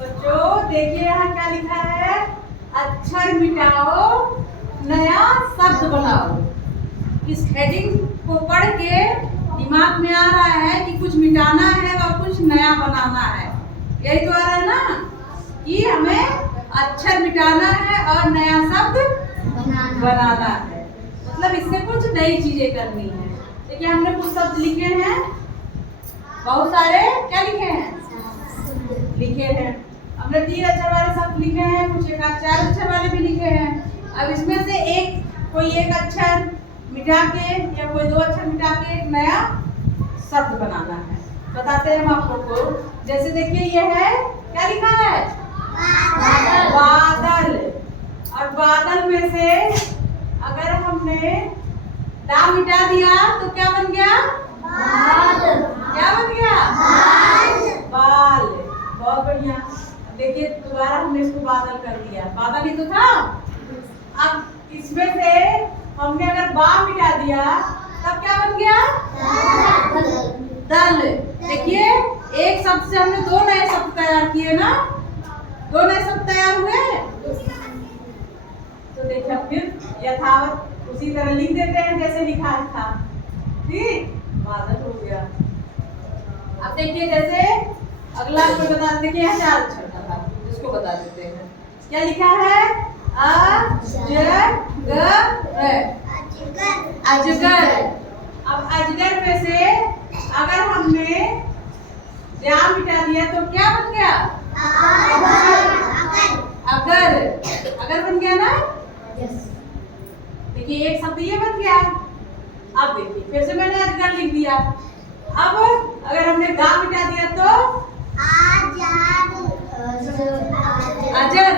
बच्चों देखिए यहाँ क्या लिखा है, अक्षर मिटाओ नया शब्द बनाओ। इस हेडिंग को पढ़ के दिमाग में आ रहा है कि कुछ मिटाना है और कुछ नया बनाना है। यही तो आ रहा है ना कि हमें अक्षर मिटाना है और नया शब्द बनाना है। मतलब इससे कुछ नई चीजें करनी है। देखिए हमने कुछ शब्द लिखे हैं, बहुत सारे क्या लिखे हैं। हमने 3 अक्षर वाले शब्द लिखे हैं, कुछ एक 4 अक्षर वाले भी लिखे हैं। अब इसमें से कोई एक अक्षर मिटा के या कोई 2 अक्षर मिटा के एक नया शब्द बनाना है। बताते हैं हम आप लोग को। जैसे देखिए ये है, क्या लिखा है, बादल। और बादल में से अगर हमने दा मिटा दिया तो क्या बन गया, क्या बन गया, बाल। बहुत बढ़िया। देखिए दोबारा हमने इसको बादल कर दिया, बादल ही तो था। अब इसमें से हमने अगर बा मिटा दिया तब क्या बन गया, दल। देखिए एक शब्द से हमने 2 नए शब्द तैयार किए ना, 2 नए शब्द तैयार हुए। तो देखिए फिर यथावत उसी तरह लिख देते हैं जैसे लिखा था। ठीक, बादल हो गया। अब देखिए जैसे अगला कोई बता, देखिए यहाँ 4 अक्षर का था, इसको बता देते हैं। क्या लिखा है, अजगर। अब अजगर में से अगर हमने जा मिटा दिया तो क्या बन गया, अगर। अगर बन गया ना। देखिए एक शब्द ये बन गया। अब देखिए फिर से मैंने अजगर लिख दिया। अब अगर हमने गा मिटा दिया तो अजर।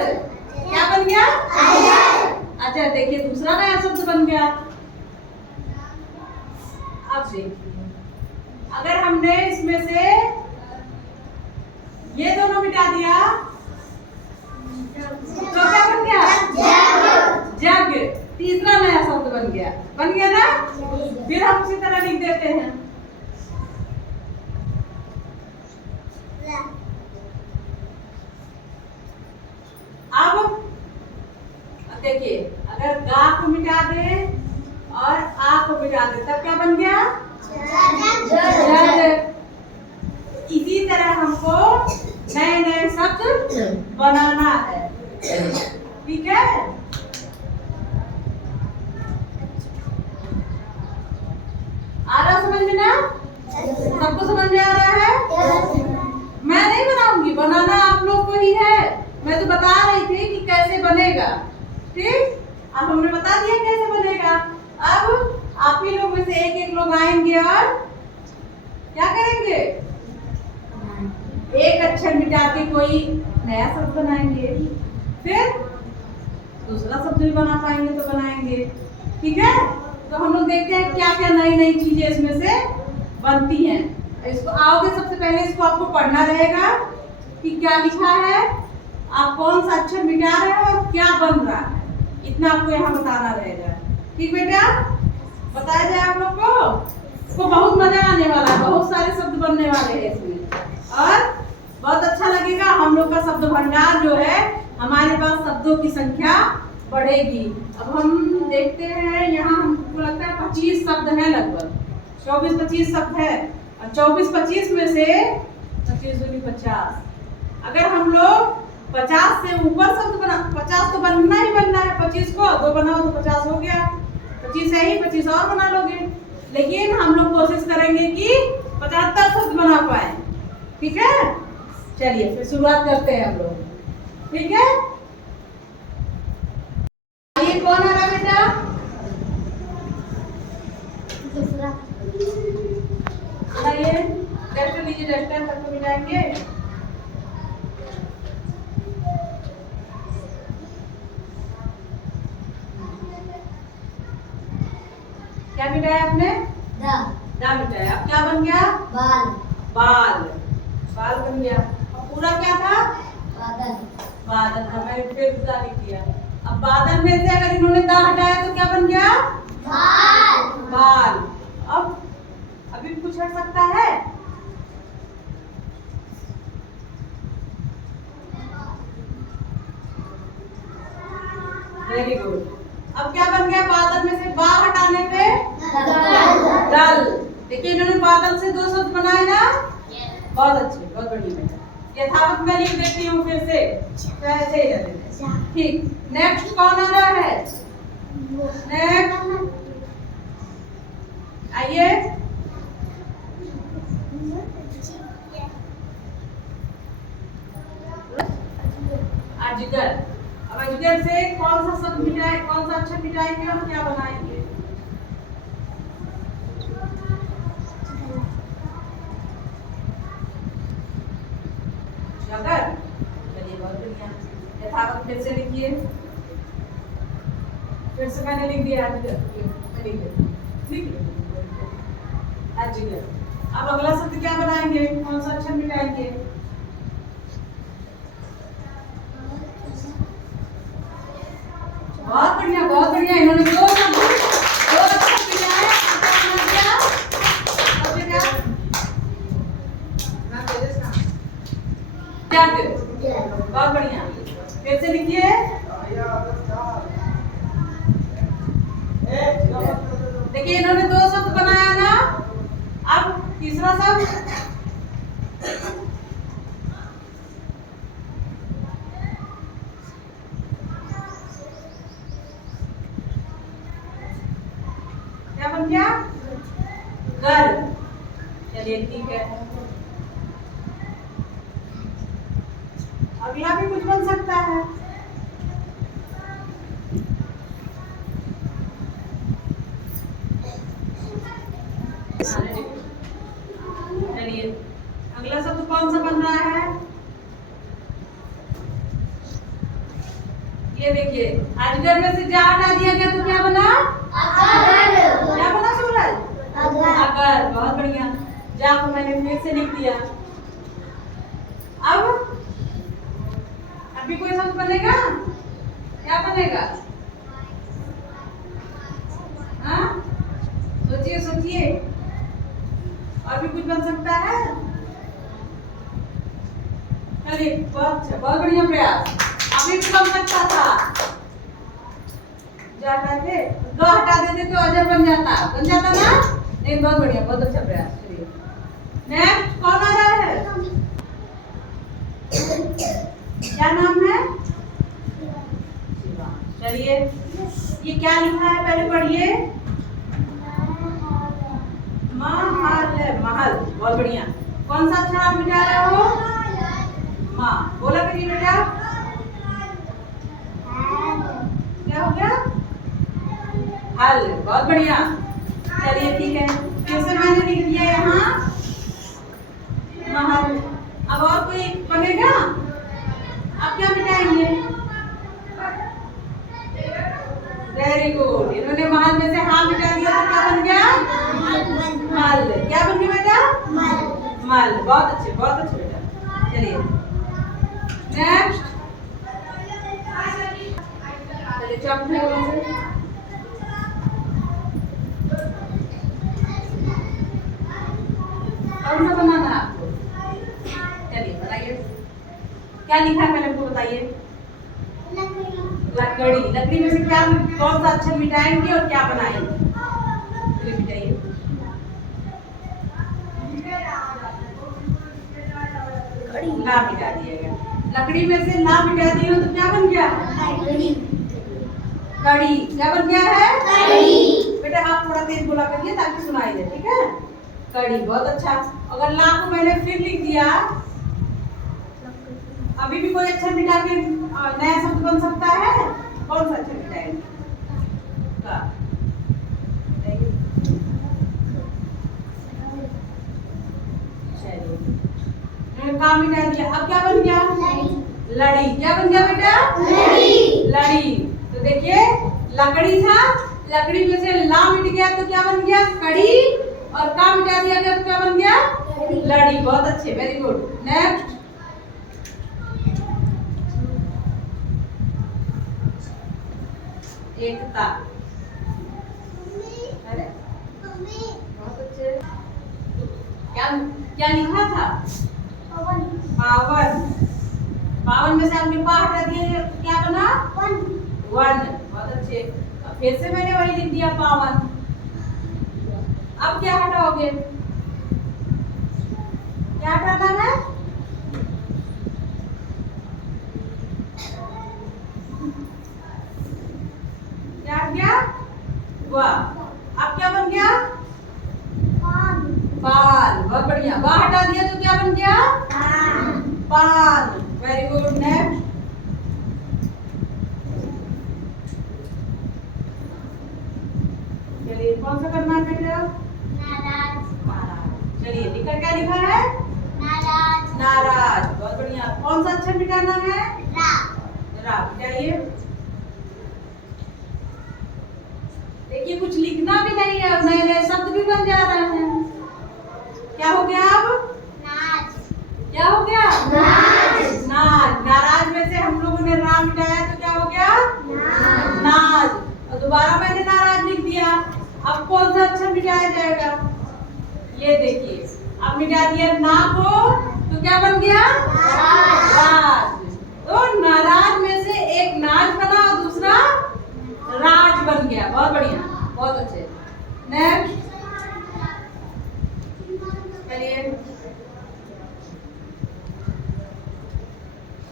क्या बन गया, अजर। देखिए दूसरा नया शब्द बन गया। अब देखिए अगर हमने इसमें से ये दोनों मिटा दिया तो क्या बन गया, जग। तीसरा नया शब्द बन गया ना। फिर हम उसी तरह लिख देते हैं। अब देखिए अगर गा को मिटा दे और आ को मिटा दे तब क्या बन गया, जग। इसी तरह हमको नए नए शब्द बनाना है। ठीक है, आ रहा समझ में ना, सबको समझ में आ रहा है। मैं नहीं बनाऊंगी, बनाना आप लोग को ही है। मैं तो बता रही थी कि कैसे बनेगा। ठीक, अब हमने बता दिया कैसे बनेगा। अब आप ही लोग में से एक लोग आएंगे और क्या करेंगे, एक अक्षर मिटा के कोई नया शब्द बनाएंगे। फिर दूसरा शब्द भी बना पाएंगे तो बनाएंगे। ठीक है, तो हम लोग देखते हैं क्या क्या नई नई चीजें इसमें से बनती हैं। इसको आओगे, सबसे पहले इसको आपको पढ़ना रहेगा कि क्या लिखा है, आप कौन सा अक्षर मिटा रहे हैं और क्या बन रहा है। इतना आपको यहाँ बताना रहेगा। ठीक बेटा, बताया जाए आप लोग को। इसको बहुत मजा आने वाला है, बहुत सारे शब्द बनने वाले हैं इसमें और बहुत अच्छा लगेगा। हम लोग का शब्द भंडार जो है, हमारे पास शब्दों की संख्या बढ़ेगी। अब हम देखते हैं, यहाँ हमको लगता है 25 शब्द है, लगभग 24-25 शब्द है। और 24-25 में से 25 दूनी 50। अगर हम लोग 50 से ऊपर शब्द बना, 50 तो बनना ही बनना है। 25 को 2 बनाओ तो 50 हो गया। 25 है ही, 25 और बना लोगे। लेकिन हम लोग कोशिश करेंगे कि 75 शब्द बना पाए। ठीक है, चलिए फिर शुरुआत करते हैं हम लोग। ठीक है, ये कौन आ रहा बेटा, बताइए। डस्टर लीजिए, डस्टर सबको मिलाएंगे। क्या मिटाया आपने, दा मिटाया। अब क्या बन गया, बाल। बाल बन गया। और पूरा क्या था, बादल था। मैंने फिर दा लिख दिया। अब बादल में से अगर इन्होंने दा हटाया तो क्या बन गया, बाल। अब अभी कुछ हट सकता है, वेरी गुड। अब क्या बन गया बादल में से बा हटाने पे दल। देखिए इन्होंने बादल से दो शब्द बनाए ना, बहुत अच्छे, बहुत बढ़िया बेटा। यथावत मैं लिख देती हूँ फिर से, तो ऐसे ही रहते हैं। ठीक, नेक्स्ट कौन आ रहा है? नेक्स्ट आइए। अजगर। अब अजगर से कौन सा शब्द मिटाए, कौन सा अक्षर मिटाएंगे और क्या बनाएंगे? अजगर। चलिए बहुत बढ़िया। यथावत फिर से लिखिए। फिर से मैंने लिख दिया अजगर। मैं लिख देती हूँ। अजगर। अब अगला शब्द क्या बनाएंगे, कौन सा अक्षर मिटाएंगे? बहुत बढ़िया, बहुत बढ़िया। इन्होंने दो अक्षर मिटाए। बहुत बढ़िया। फिर से लिखिए। देखिए इन्होंने दो शब्द बनाया ना, अब तीसरा शब्द क्या बन गया? घर। चलिए ठीक है। अगला भी कुछ बन सकता है। चलिए अगला शब्द कौन सा बन रहा है? ये देखिए, अजगर में से जा हटा दिया गया तो क्या बना? अगर। क्या बना सूरज? अगर। बहुत बढ़िया। जा को मैंने फिर से लिख दिया। अब अभी कोई शब्द बनेगा? क्या बनेगा? हाँ, सोचिए सोचिए। और भी कुछ बन सकता है? चलिए बहुत अच्छा, बहुत बढ़िया प्रयास। अभी भी बन सकता था। जाता थे, दो हटा देते तो अजर बन जाता ना? नहीं, बहुत बढ़िया, बहुत अच्छा प्रयास। चलिए नेक्स्ट कौन आ रहा है? क्या नाम है? चलिए ये क्या लिखा है पहले पढ़िए। महल। महल, बहुत बढ़िया। कौन सा अक्षर आप मिटा रहे हो? माँ। बोला करिए बेटा। क्या हो गया? हल। बहुत बढ़िया। चलिए ठीक है, फिर से मैंने लिख दिया यहाँ महल। अब और कोई बनेगा? आप क्या मिटाएंगे? Very good. इन्होंने महल में से हाँ मिटा दिया तो क्या बन गया? मल। क्या बन गया बेटा? मल। बहुत अच्छे, बहुत अच्छे बेटा। चलिए नेक्स्ट। चलिए चौथे कौन सा बनाना है आपको? चलिए बताइए क्या लिखा है, पहले हमको बताइए। लकड़ी। लकड़ी में से क्या, कौन सा अक्षर मिटाएंगे और क्या बनाएंगे? चलिए मिटाइए। ला मिटा दिया गया। लकड़ी में से ला मिटा दिया तो क्या बन गया? कड़ी। क्या बन गया है? कड़ी। बेटा आप थोड़ा तेज बोला करिए ताकि सुनाई दे, ठीक है? कड़ी। बहुत अच्छा। अगर ला को मैंने फिर लिख दिया, अभी भी कोई अक्षर मिटा के नया शब्द बन सकता है? कौन सा अक्षर मिटाएंगे? काम मिटा दिया। अब क्या बन गया? लड़ी। क्या बन गया बेटा? लड़ी। तो देखिए लकड़ी था, लकड़ी में से ला मिट गया तो क्या बन गया? कड़ी। और का मिटा दिया गया तो क्या बन गया? लड़ी। बहुत अच्छे, वेरी गुड। नेक्स्ट। एकता। अरे बहुत अच्छे। क्या क्या लिखा था? पावन। पावन में से आपने पा हटा दिया, क्या बना? वन। अच्छे। अब फिर से मैंने वही लिख दिया पावन। अब क्या हटाओगे? क्या हटाना है? क्या हट गया? वाह। अब क्या बन गया? पान। बहुत बढ़िया। वाह हटा दिया तो क्या बन गया? पान। Very good. नेक्स्ट। चलिए कौन सा करना है बेटा? नाराज। चलिए लिखा, क्या लिखा है? नाराज। नाराज। बहुत बढ़िया। कौन सा अक्षर मिटाना है? रा। रा मिटाइए। देखिए कुछ लिखना भी नहीं है, नए नए शब्द भी बन जा रहे हैं। क्या हो गया अब? नाज। क्या हो गया? नाज। नाज। नाराज में से हम लोगों ने रा मिटाया तो क्या हो गया? नाज। नाज। और दोबारा मैंने नाराज लिख दिया। अब कौन सा अक्षर मिटाया जाएगा? ये देखिए, अब मिटा दिया ना को तो क्या बन गया? राज। तो नाराज में से एक नाज बना और दूसरा राज बन गया। बहुत बढ़िया, बहुत अच्छे। नेक्स्ट। चलिए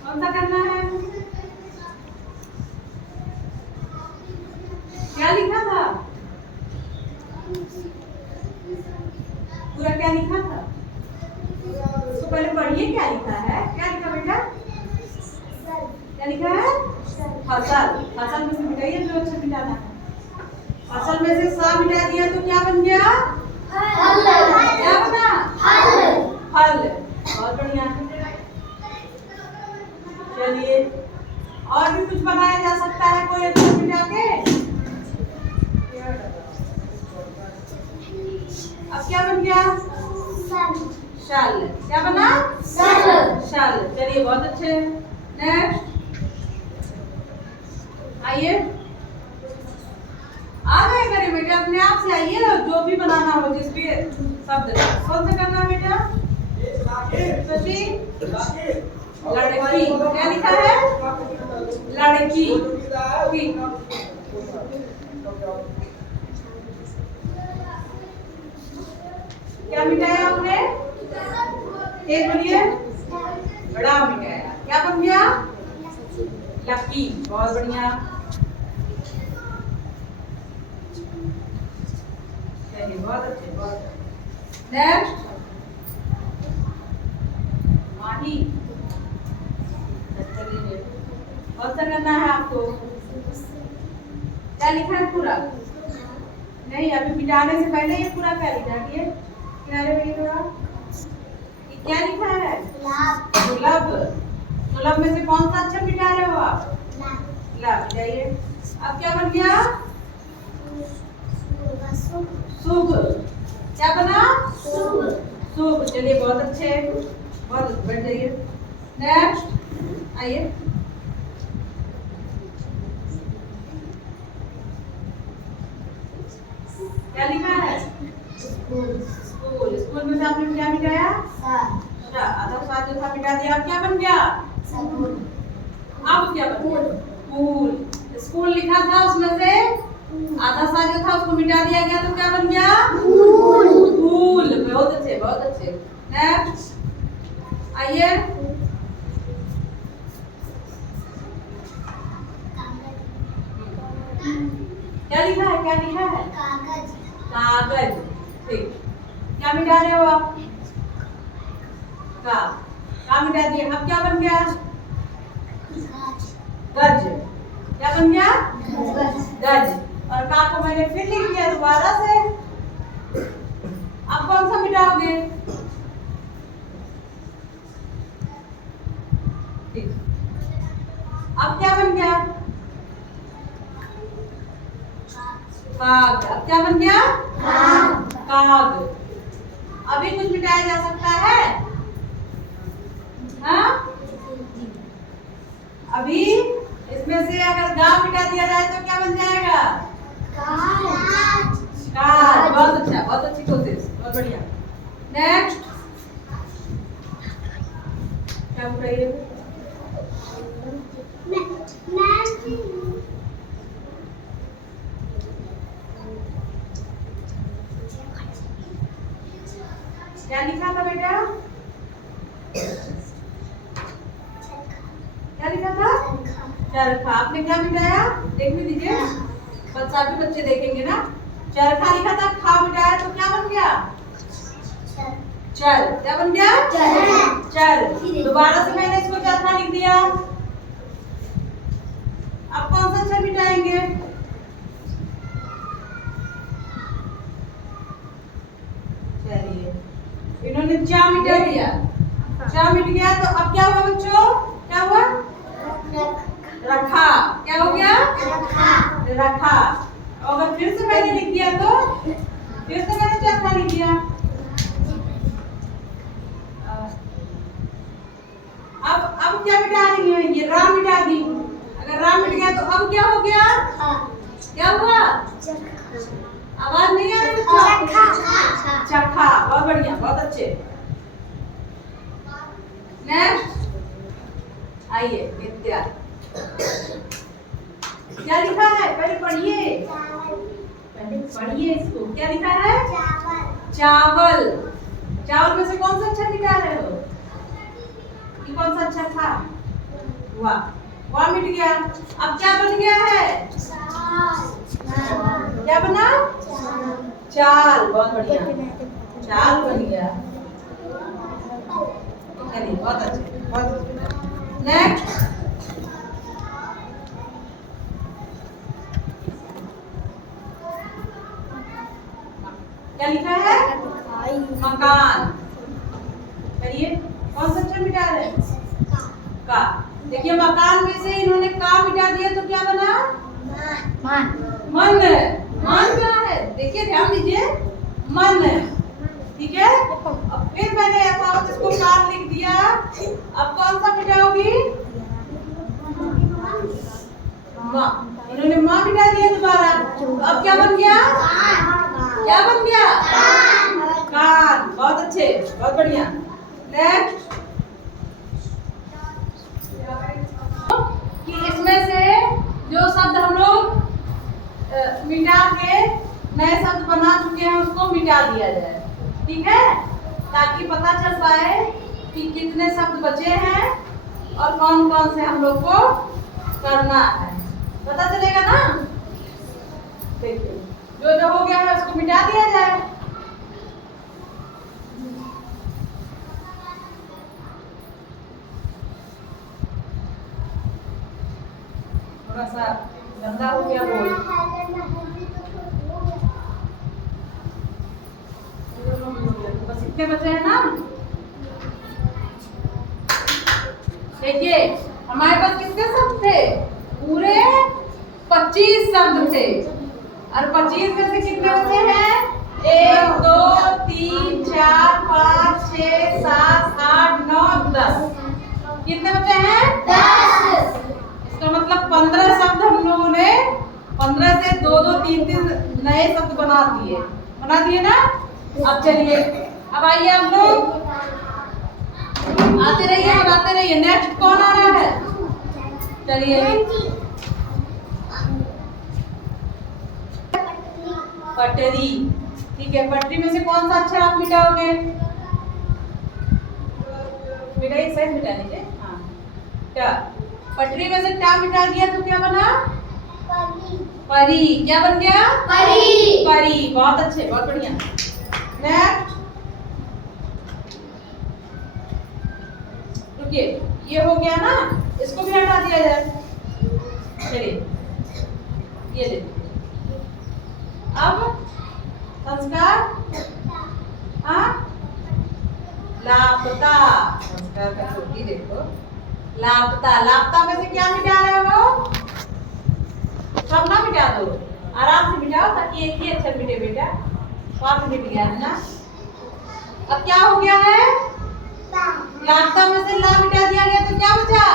कौन सा करना है? क्या लिखा था? पूरा क्या लिखा था? उसको पहले पढ़िए क्या लिखा है। क्या लिखा बेटा? क्या लिखा है? फसल। फसल में से मिटाइए जो अक्षर मिटाना है। फसल में से सा मिटा दिया तो क्या बन गया? फल। क्या बना? फल। फल। बहुत बढ़िया। चलिए और भी कुछ बनाया जा सकता है कोई अक्षर मिटा के। अब क्या बन गया? शल। क्या बना? शल। शल। चलिए बहुत अच्छे। नेक्स्ट। आइए आ गए करिए बेटा, अपने आप से आइए। जो भी बनाना हो जिस भी शब्द कौन सा करना बेटा? शशि। लड़की। क्या लिखा है? लड़की। क्या मिटाया आपने? एक बोलिए। बड़ा मिटाया। क्या बन गया? लकी। बहुत बढ़िया। चलिए बहुत अच्छे, बहुत अच्छे। नेक्स्ट। माही। कौन सा करना है आपको? क्या लिखा है पूरा? नहीं, अभी मिटाने से पहले ये पूरा क्या लिखा है? किनारे में थोड़ा क्या लिखा है? सुलभ। सुलभ में से कौन सा अक्षर मिटा रहे हो आप? ला मिटाइए। अब क्या बन गया? शुभ। क्या बना? शुभ। चलिए बहुत अच्छे, बहुत अच्छे। बैठ जाइए। नेक्स्ट। आइए क्या लिखा है? स्कूल। स्कूल। स्कूल में से आपने क्या मिटाया? अच्छा, आधा सा जो था मिटा दिया। अब क्या बन गया? अब क्या बन गया? फूल। स्कूल लिखा था उसमें से आधा सा जो था उसको मिटा दिया गया तो क्या बन गया? फूल। फूल। बहुत अच्छे, बहुत अच्छे। नेक्स्ट। आइए क्या लिखा है? क्या लिखा है? कागज। कागज। ठीक। क्या मिटा रहे हो आप? का मिटा दिया। अब क्या बन गया? गज। क्या बन गया? गज। और का को मैंने फिर लिख दिया दोबारा से। अब कौन सा मिटाओगे? ठीक। अब क्या बन गया? काग। अब क्या बन गया? काग। अभी कुछ मिटाया जा सकता है? हाँ? अभी इसमें से अगर गांव मिटा दिया जाए तो क्या बन जाएगा? कार। बहुत अच्छा, बहुत अच्छी कोशिश, बहुत बढ़िया। नेक्स्ट। क्या बताइए? क्या लिखा था बेटा? क्या लिखा था? चरखा। आपने क्या मिटाया? देख भी दीजिए, सभी बच्चे देखेंगे ना। चरखा लिखा था, खा मिटाया तो क्या बन गया? चल। क्या बन गया? चल। दोबारा से मैंने इसको चरखा लिख दिया। अब कौन सा अक्षर मिटाएंगे? चलिए, इन्होंने चा मिटा दिया। चा मिट गया तो अब क्या हुआ बच्चों? क्या हुआ? रखा। क्या हो गया? रखा। अगर फिर से मैंने लिख दिया तो फिर से मैंने चरखा लिख दिया। अब क्या मिटा रही है? ये रा मिटा दी। अगर रा मिट गया तो अब क्या हो गया? क्या हुआ? आवाज नहीं आ रही बच्चों? चरखा। बहुत बढ़िया, बहुत अच्छे। नेक्स्ट आइए विद्या। क्या लिखा है? पहले पढ़िए, पहले पढ़िए इसको। क्या लिखा है? चावल। चावल में से कौन सा अक्षर मिटा रहे हो? ये कौन सा अक्षर था? वाह। वाह मिट गया। अब क्या बन गया है? क्या बना? चाल। बहुत बढ़िया, चाल बन गया। चलिए, बहुत अच्छे, बहुत अच्छे। नेक्स्ट क्या लिखा है? मकान। करिए, कौन सा अक्षर मिटा रहे हैं? का। देखिए, मकान में से इन्होंने का मिटा दिया तो क्या बना? मन। मन। मन क्या है? देखिए, ध्यान दीजिए, मन। ठीक है। अब फिर मैंने यथावत इसको कार लिख दिया। अब कौन सा मिटाओगी? माँ। इन्होंने माँ मिटा दिया दोबारा। तो अब क्या बन गया? क्या बन गया? कान। बहुत अच्छे, बहुत बढ़िया। नेक्स्ट कि इसमें से जो शब्द हम लोग मिटा के नए शब्द बना चुके हैं उसको मिटा दिया जाए। ठीक है, ताकि पता चल पाए कि कितने शब्द बचे हैं और कौन कौन से हम लोग को करना है। पता चलेगा ना? देखिए, जो जो हो गया है उसको मिटा दिया जाए। थोड़ा सा गंदा हो गया बोल। बस इतने बचे हैं ना? देखिए, हमारे पास कितने शब्द थे? पूरे 25 शब्द थे। और 25 में से कितने बचे हैं? 1 2 3 4 5 6 7 8 9 10। कितने बचे हैं? 10। इसका मतलब 15 शब्द हम लोगों ने 15 से 2 2 3 3 नए शब्द बना दिए ना। अब चलिए, अब आइए आप लोग आते रहिए, बनाते रहिए। नेक्स्ट कौन आ रहा है? चलिए, पटरी। ठीक है, पटरी में से कौन सा अक्षर आप मिटाओगे? मिटाइए, सही मिटा लीजिए। हाँ, क्या? पटरी में से क्या मिटा दिया तो क्या बना? परी। क्या बन गया? परी। परी। बहुत अच्छे, बहुत बढ़िया। नेक्स्ट रुकिए, ये हो गया ना, इसको भी हटा दिया जाए। चलिए, ये ले। अब संस्कार। हाँ, लापता। संस्कार का छोटी देखो, लापता। लापता में से क्या मिटा रहे हो? सब ना मिटा दो, आराम से मिटाओ ताकि एक ही अक्षर मिटे बेटा। वहां पे मिट गया है ना। अब क्या हो गया है? लापता में से ला मिटा दिया गया तो क्या बचा?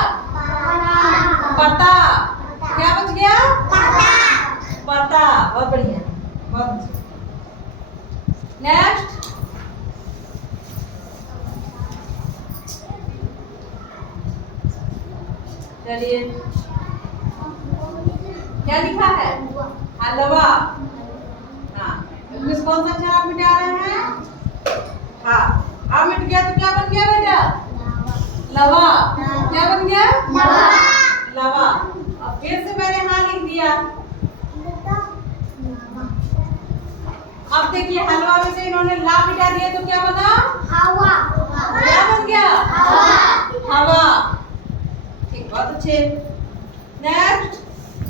पता। क्या बच गया? पता। बहुत बढ़िया, बहुत अच्छा। नेक्स्ट चलिए, क्या लिखा है? हलवा। हाँ, इसमें कौन सा अक्षर आप मिटा रहे हैं? हाँ। हा मिट गया तो क्या बन गया बेटा? लवा। क्या बन गया? लवा। अब फिर से मैंने हाँ लिख दिया। अब देखिए हलवा में से इन्होंने ला मिटा दिया तो क्या बना? हवा। क्या बन गया? हवा। ठीक, बहुत अच्छे। नेक्स्ट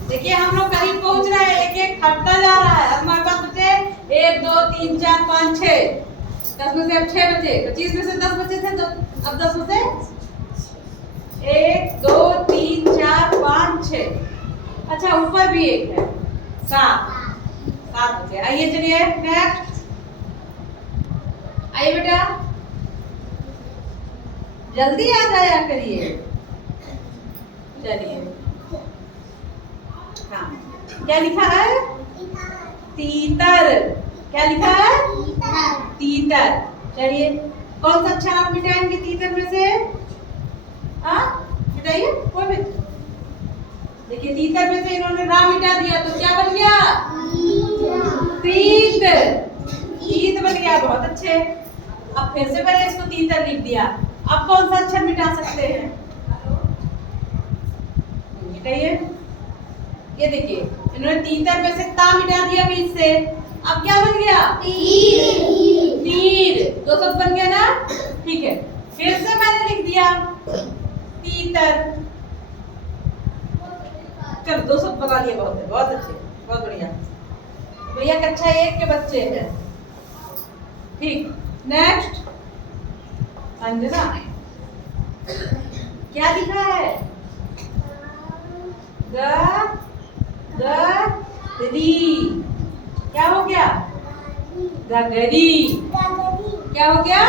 देखिए हम लोग करीब पहुंच रहे हैं, एक एक हटता जा रहा है। हमारे पास बचे 1 2 3 4 5 6, 10 में से अब 6 बचे, 25 में से 10 बचे थे तो अब 10 में से 1 2 3 4 5 6। अच्छा ऊपर भी एक है, 7 बचे। आइए चलिए नेक्स्ट। आइए बेटा जल्दी आ जाया करिए। चलिए हाँ क्या लिखा है? तीतर। क्या लिखा है? तीतर। चलिए कौन सा अक्षर आप मिटाएंगे तीतर में से? मिटाइए कोई भी। देखिए तीतर में से इन्होंने रा मिटा दिया तो क्या बन गया? तीत। तीत बन गया, बहुत अच्छे। अब फिर से मैंने इसको तीतर लिख दिया। अब कौन सा अक्षर मिटा सकते हैं? मिटाइए। ये देखिए इन्होंने तीतर में से ता मिटा दिया बीच से, अब क्या बन गया? तीर। तीर, 2 शब्द बन गया ना? ठीक है, फिर से मैंने लिख दिया तीतर। चलो 2 शब्द बना लिए, बहुत है, बहुत अच्छे, बहुत बढ़िया। भैया कक्षा 1 के बच्चे हैं। ठीक, नेक्स्ट अंजना क्या लिखा है? गगरी। क्या हो गया? गगरी। क्या हो गया?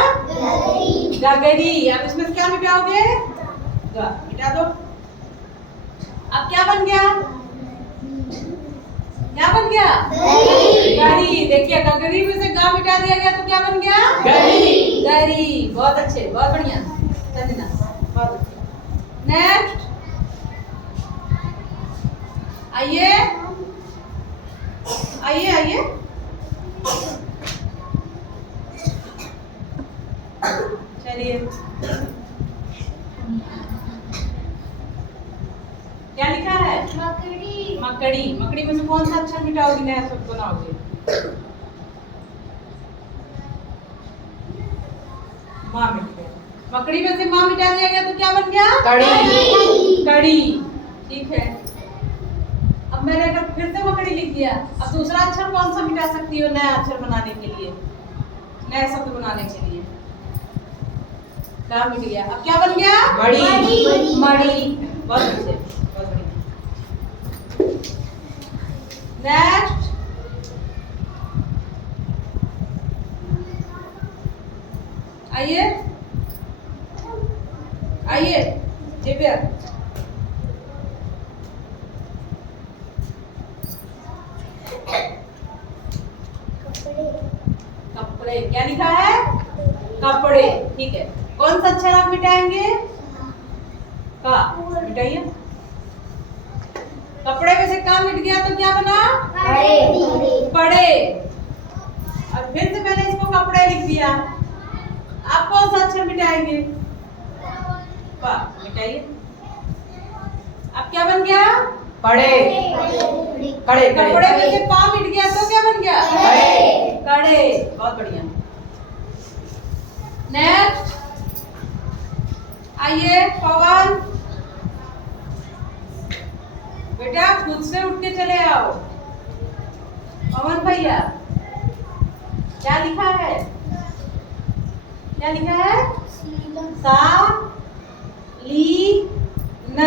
गगरी। अब इसमें क्या मिटाओगे? मिटा दो। अब क्या बन गया? क्या बन गया? गरी। देखिए गगरी में से गा मिटा दिया गया तो क्या बन गया? गरी। गरी, बहुत अच्छे, बहुत बढ़िया संजना, बहुत अच्छे। नेक्स्ट आइए आइए आइए। चलिए क्या लिखा है? मकड़ी। मकड़ी। मकड़ी में से कौन सा अक्षर मिटाओगी? नया शब्द बनाओगे? माँ मिट गया। मकड़ी में से माँ मिटा दिया गया तो क्या बन गया? कड़ी। कड़ी, ठीक है। अब मैंने अगर फिर से मकड़ी लिख दिया, अब दूसरा अक्षर कौन सा मिटा सकती हो नया अक्षर बनाने के लिए, नया शब्द बनाने के लिए? क्या मिट गया? अब क्या बन गया? मड़ी। मड़ी, बहुत अच्छे, बहुत बढ़िया। नेक्स्ट आइए आइए दिव्या। कपड़े। क्या लिखा है? कपड़े, ठीक है। कौन सा अक्षर आप मिटाएंगे? का। मिटाइए। कपड़े में से का मिट गया तो क्या बना? पड़े। और फिर से मैंने इसको कपड़े लिख दिया। आप कौन सा अक्षर मिटाएंगे? का। मिटाइए। अब क्या बन गया? पड़े। कड़े। कपड़े में से पा मिट गया तो क्या बन गया? कड़े। कड़े, बहुत बढ़िया। नेक्स्ट आइए पवन। बेटा खुद से उठ के चले आओ। पवन भैया क्या लिखा है? क्या लिखा है? सा ली न,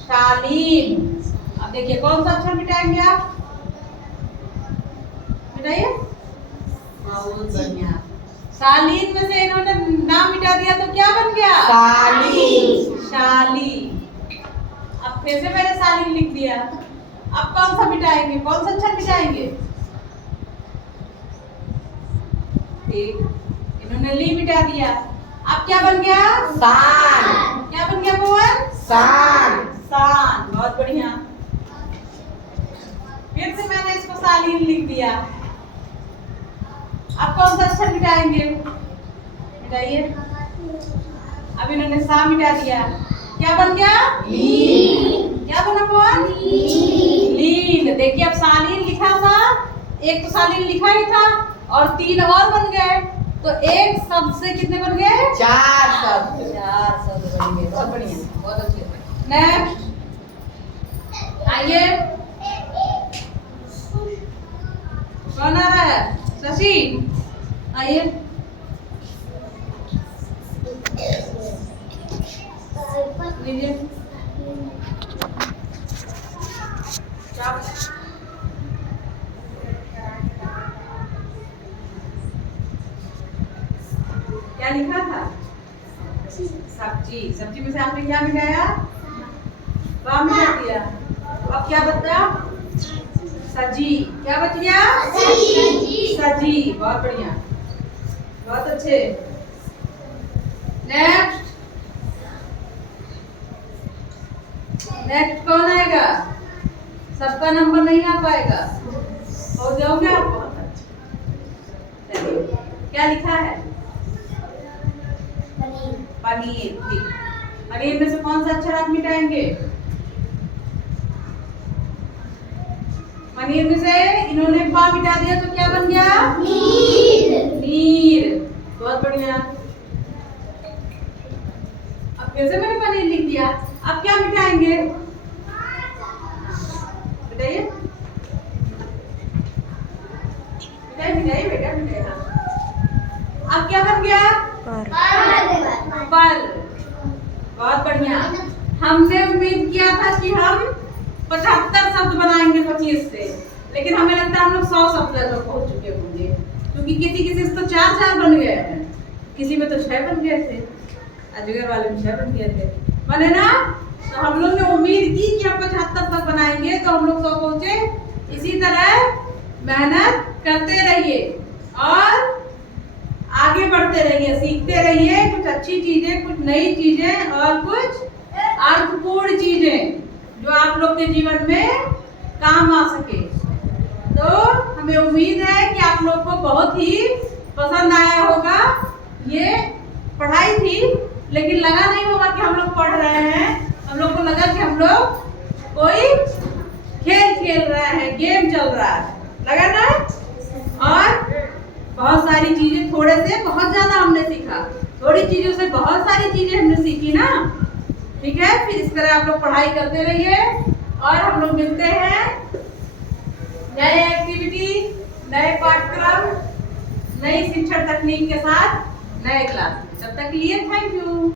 शालीन। अब देखिए कौन सा अक्षर मिटाएंगे आप? मिटाइए। बहुत बढ़िया। शालीन में से इन्होंने नाम मिटा दिया तो क्या बन गया? शाली। शाली। अब फिर से मैंने शालीन लिख दिया। अब कौन सा मिटाएंगे? कौन सा अक्षर मिटाएंगे? ठीक, इन्होंने ली मिटा दिया। अब क्या बन गया? सान। क्या बन गया पवन? सान। सान, बहुत बढ़िया। फिर से मैंने इसको शालीन लिख दिया। अब कौन सा अक्षर मिटाएंगे? मिटाइए। अब इन्होंने सा मिटा दिया, क्या बन गया? लीन। क्या बना कौन? लीन। देखिए अब सालीन लिखा था, एक तो सालीन लिखा ही था और 3 और बन गए, तो एक शब्द से कितने बन गए? 4 शब्द। 4 शब्द बन गए। बहुत बढ़िया, बहुत अच्छे। नेक्स्ट आइए, कौन आ रहा है? शशि आइए। लीजिए क्या लिखा था? सब्जी। सब्जी में से आपने क्या मिटाया? वाह मिटा दिया। तो अब क्या बचा? सजी। क्या बच गया? सजी। बहुत बढ़िया, बहुत अच्छे। नेक्स्ट नेक्स्ट कौन आएगा? सबका नंबर नहीं आ पाएगा, हो जाओगे आप। बहुत अच्छा, चलिए क्या लिखा है? पनीर। ठीक, पनीर में से कौन सा अक्षर आप मिटाएंगे? पनीर में से इन्होंने पा मिटा दिया तो क्या बन गया? नीर। नीर। बहुत बढ़िया। अब फिर से मैंने पनीर लिख दिया, अब क्या मिटाएंगे? बताइए, मिटाइए मिटाइए बेटा, मिटाइए। अब क्या बन गया? पर। बहुत बढ़िया। हमने उम्मीद किया था कि हम 75 शब्द बनाएंगे 25 से, लेकिन हमें लगता है हम लोग 100 शब्द तक पहुंच चुके होंगे, क्योंकि किसी किसी से तो 4 बन गए हैं, किसी में तो 6 बन गए थे, अजगर वाले में 6 बन गए थे, बने ना। तो हम लोग ने उम्मीद की कि हम 75 तक बनाएंगे तो हम लोग 100 पहुंचे। इसी तरह मेहनत करते रहिए और आगे बढ़ते रहिए, सीखते रहिए कुछ अच्छी चीजें, कुछ नई चीजें और कुछ अर्थपूर्ण चीजें जो आप लोग के जीवन में काम आ सके। तो हमें उम्मीद है कि आप लोग को बहुत ही पसंद आया होगा। ये पढ़ाई थी, लेकिन लगा नहीं होगा कि हम लोग पढ़ रहे हैं, हम लोग को लगा कि हम लोग कोई खेल खेल रहे हैं, गेम चल रहा है, लगा ना। और बहुत सारी चीजें, थोड़े से बहुत ज्यादा हमने सीखा, थोड़ी चीजों से बहुत सारी चीजें हमने सीखी ना। ठीक है, फिर इस तरह आप लोग पढ़ाई करते रहिए और हम लोग मिलते हैं नए एक्टिविटी, नए पाठ्यक्रम, नई शिक्षण तकनीक के साथ नए क्लास में। तब तक के लिए थैंक यू।